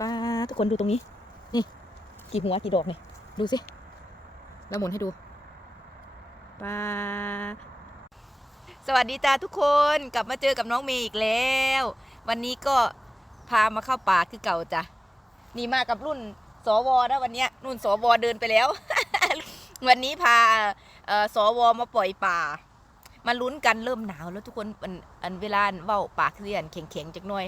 ป้าทุกคนดูตรงนี้ นี่ กี่หัวกี่ดอกเนี่ยดูสิ แล้วหมุนให้ดูป้าสวัสดีจ้าทุกคนกลับมาเจอกับน้องเมย์อีกแล้ว วันนี้ก็พามาเข้าป่าคือเก่าจ้ะนี่มากับรุ่นสวนะวันนี้ยรุ่นสวเดินไปแล้ว วันนี้พาเอ่อสวมาปล่อยป่ามาลุ้นกันเริ่มหนาวแล้วทุกคนอันอันเวลาเว้าปากเสียนแข็งๆจักหน่อย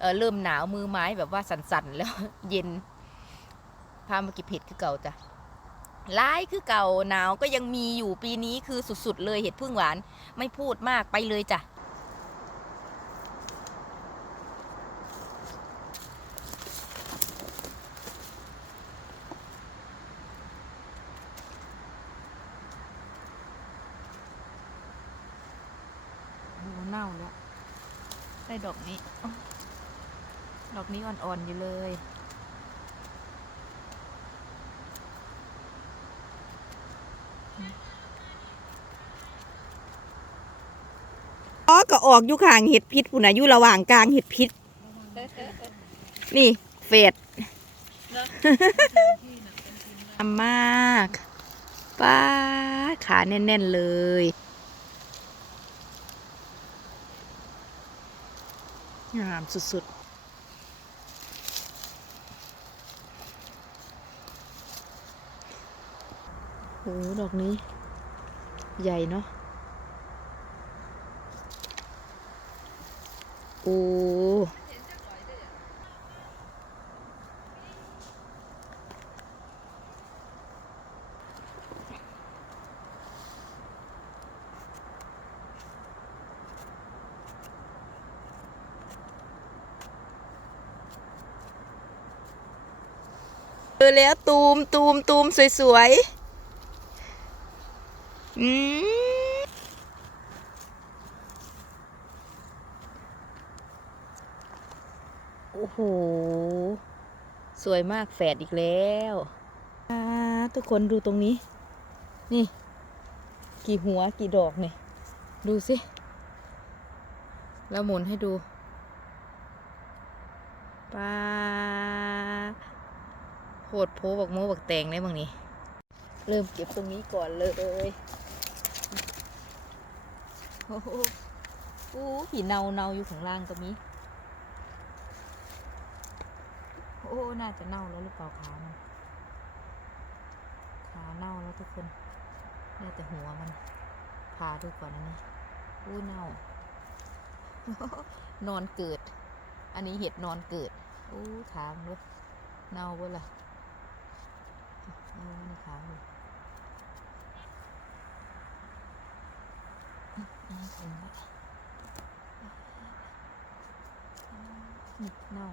เออเริ่มหนาวมือไม้แบบว่าสั่นๆ แล้วเย็นพามาเกิบเห็ดคือเก่าจ้ะร้ายคือเก่าหนาวก็ยังมีอยู่ปีนี้คือสุดๆ เลยเห็ดพึ่งหวาน ไม่พูดมากไปเลยจ้ะโอ้เน่าแล้วได้ดอกนี้ ดอกนี้อ่อนๆอยู่เลยอ๋อก็ออกอยู่ข้างเห็ดพิษปุ่นนะอยู่ระหว่างกลางเห็ดพิษ นี่เฟดทำมากป้าดขาแน่น ๆ เลยงามสุด ๆ โหดอกนี้ ใหญ่เนาะ โอ้เจอแล้วตูมตูมตูมสวยๆ อืม โอ้โห สวยมากแฝดอีกแล้วทุกคนดูตรงนี้ นี่ กี่หัวกี่ดอกเนี่ย ดูสิ แล้วหมุนให้ดูปลาโหดโพบักโมบักแตงได้บ้างนี่ เริ่มเก็บตรงนี้ก่อนเลยโอ้โหอู้ผีเนาเนาอยู่ข้างล่างก็มี โอ้น่าจะเน่าแล้วหรือเปล่าขามันขาเน่าแล้วทุกคนได้แต่หัวมันพาดูก่อนอันนี้อู้เน่านอนเกิด อันนี้เห็ดนอนเกิดอู้ขามนด้วยเน่าเบ่ล่ะเออนี่ขาเลยนี่ถึงละนี่เน่า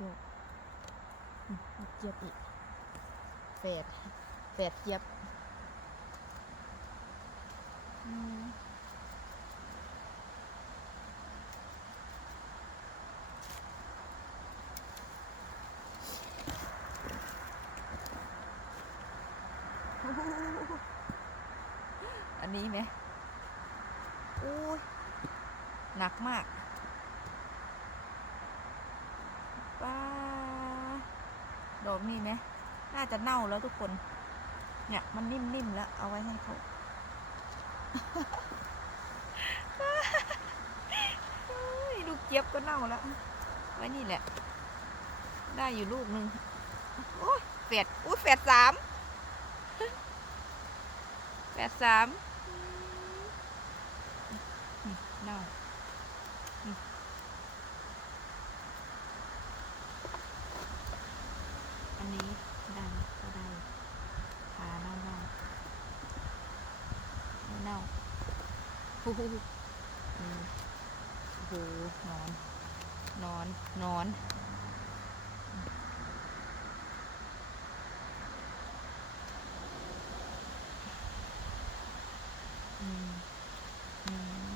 สุดยอดอืมเจี๊ยบอีกแฝดแฝดเจี๊ยบอันนี้ไหมโอ้ยหนักมาก ป้า ดอกนี่ไหมน่าจะเน่าแล้วทุกคน เนี่ย มันนิ่มๆแล้ว เอาไว้ให้เขาเฮ้ยลูกเจี๊ยบก็เน่าแล้ว ไว้นี่แหละ ได้อยู่ลูกหนึ่งโอ้ยแฝดอุ้ยแฝดสามแฝดสามเน่า อันนี้ได้ไหมก็ได้ขาเน่าเน่าไม่เน่า โอ้โหนอน นอน นอน อืมอืม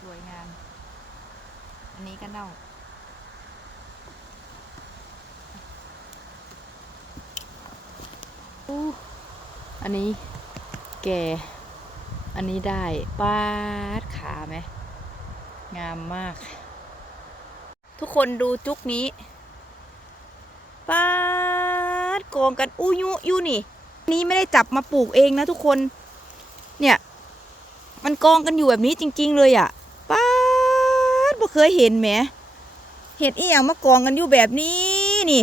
สวยงาม อันนี้ก็เน่าอู้ อันนี้แก่ อันนี้ได้ปาดขาไหม งามมาก ทุกคนดูจุกนี้ปาดกองกันอู้ยุยุนี่ นี้ไม่ได้จับมาปลูกเองนะทุกคน เนี่ย มันกองกันอยู่แบบนี้จริง ๆ เลยอะ่ะป้าดบ่เคยเห็นแหมเห็ดอีหยังมากองกันอยู่แบบนี้นี่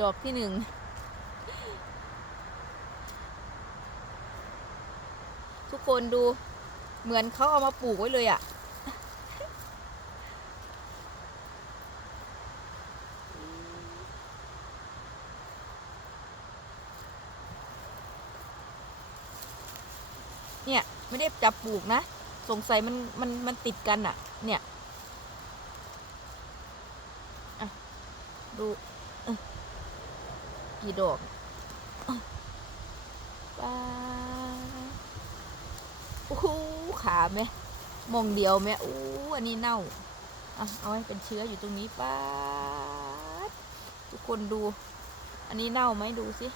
ดอกที่หนึ่งทุกคนดูเหมือนเขาเอามาปลูกไว้เลยอะ่ะเนี่ยไม่ได้จับปลูกนะ สงสัยมันมันมันติดกันอะเนี่ย อะ ดู กี่ดอกป้าโอ้โหขาไหมมองเดียวไหมอู้อันนี้เน่าอะเอาให้เป็นเชื้ออยู่ตรงนี้ป้าทุกคนดู อันนี้เน่าไหมดูสิ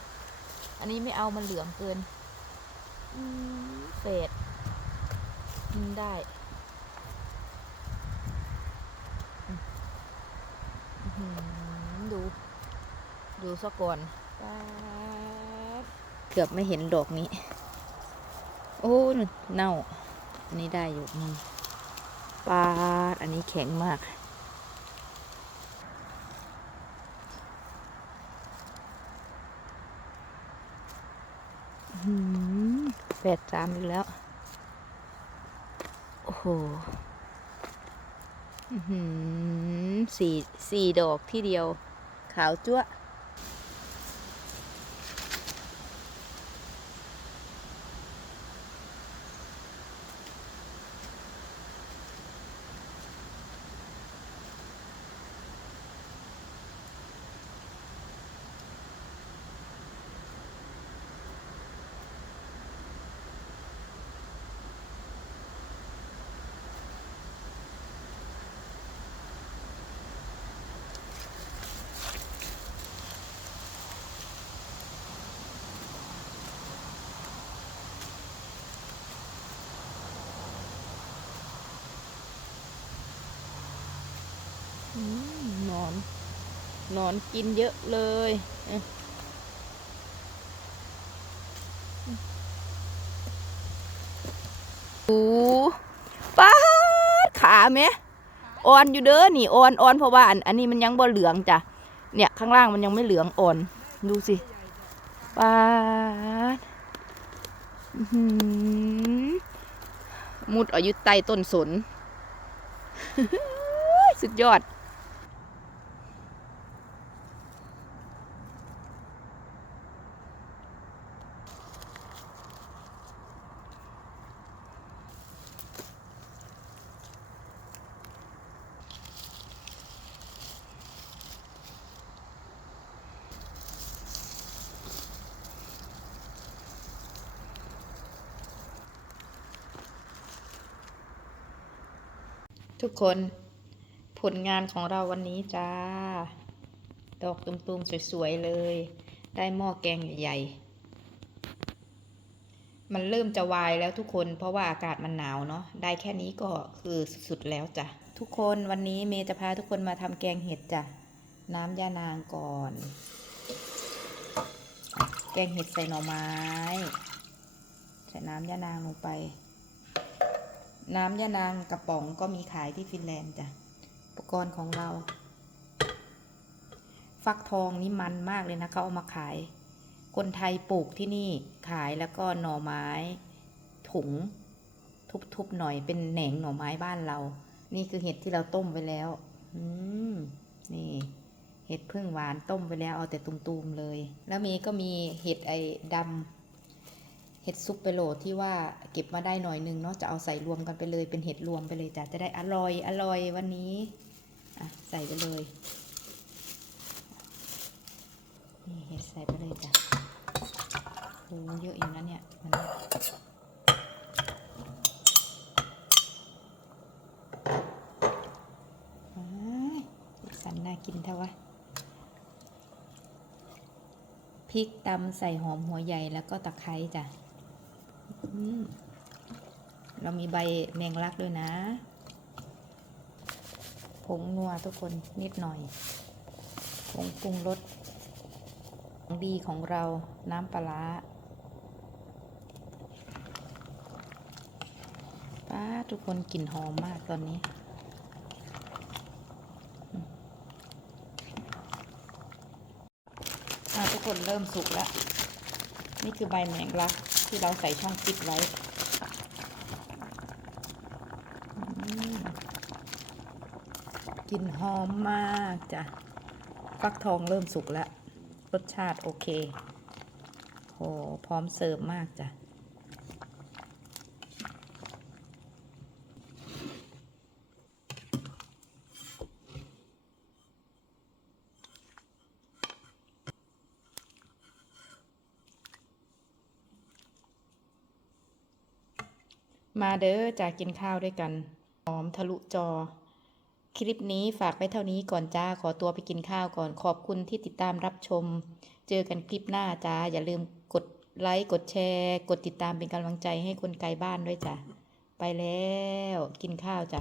อันนี้ไม่เอามันเหลืองเกินอืมเศษกินได้อืมอื้อหือดู ดูซะก่อนป๊าดเกือบไม่เห็นดอกนี้ โอ้นู่นเน่า อันนี้ได้อยู่นี่ปาด อันนี้แข็งมากอื้อหือแปดสามอีกแล้ว โอ้โหอื้อหือสี่สี่ดอกที่เดียว ขาวจั๊วะ นอนกินเยอะเลยโอ้ป้าดขาไหมอ่อนอยู่เด้อนี่อ่อนอ่อนเพราะว่าอันอันนี้มันยังบ่เหลืองจ้ะเนี่ยข้างล่างมันยังไม่เหลืองอ่อนดูสิป้าดอื้อหือมุดอายุใต้ต้นสน สุดยอด ทุกคนผลงานของเราวันนี้จ้า ดอกตุ่มๆสวยๆเลย ได้หม้อแกงใหญ่ๆ มันเริ่มจะวายแล้วทุกคน เพราะว่าอากาศมันหนาวเนาะได้แค่นี้ก็คือสุดๆแล้วจ้ะทุกคนวันนี้เมย์จะพาทุกคนมาทำแกงเห็ดจ้ะน้ำยานางก่อน แกงเห็ดใส่หน่อไม้ ใส่น้ำยานางลงไป น้ำยานางกระป๋องก็มีขายที่ฟินแลนด์จ้ะ อุปกรณ์ของเรา ฟักทองนี่มันมากเลยนะเขาเอามาขาย คนไทยปลูกที่นี่ขายแล้วก็หน่อไม้ ถุง ทุบๆหน่อยเป็นแหนงหน่อไม้บ้านเรา นี่คือเห็ดที่เราต้มไว้แล้ว อืม นี่เห็ดพึ่งหวานต้มไปแล้วเอาแต่ตุ่มๆเลย แล้วมีก็มีเห็ดไอ้ดำ เห็ดซุปเปโรที่ว่าเก็บมาได้หน่อยนึงเนาะจะเอาใส่รวมกันไปเลยเป็นเห็ดรวมไปเลยจ้ะจะได้อร่อยอร่อยวันนี้อะใส่ไปเลยนี่เห็ดใส่ไปเลยจ้ะโอ้เยอะอยู่นะเนี่ยมันสันน่ากินเท่าวะพริกตำใส่หอมหัวใหญ่แล้วก็ตะไคร้จ้ะ เรามีใบแมงลักด้วยนะ ผงนัวทุกคนนิดหน่อย ผงปรุงรสของดีของเราน้ำปลาร้าป้าทุกคนกลิ่นหอมมากตอนนี้ทุกคนเริ่มสุกแล้ว นี่คือใบแมงลัก ที่เราใส่ช่องฟิตไว้กลิ่นหอมมากจ้ะ ฟักทองเริ่มสุกแล้ว รสชาติโอเคโหพร้อมเสิร์ฟมากจ้ะ มาเด้อจากกินข้าวด้วยกัน หอมทะลุจอ คลิปนี้ฝากไว้เท่านี้ก่อนจ้า ขอตัวไปกินข้าวก่อน ขอบคุณที่ติดตามรับชม เจอกันคลิปหน้าจ้า อย่าลืมกดไลค์ กดแชร์ กดติดตามเป็นกำลังใจให้คนไกลบ้านด้วยจ้ะ ไปแล้ว กินข้าวจ้ะ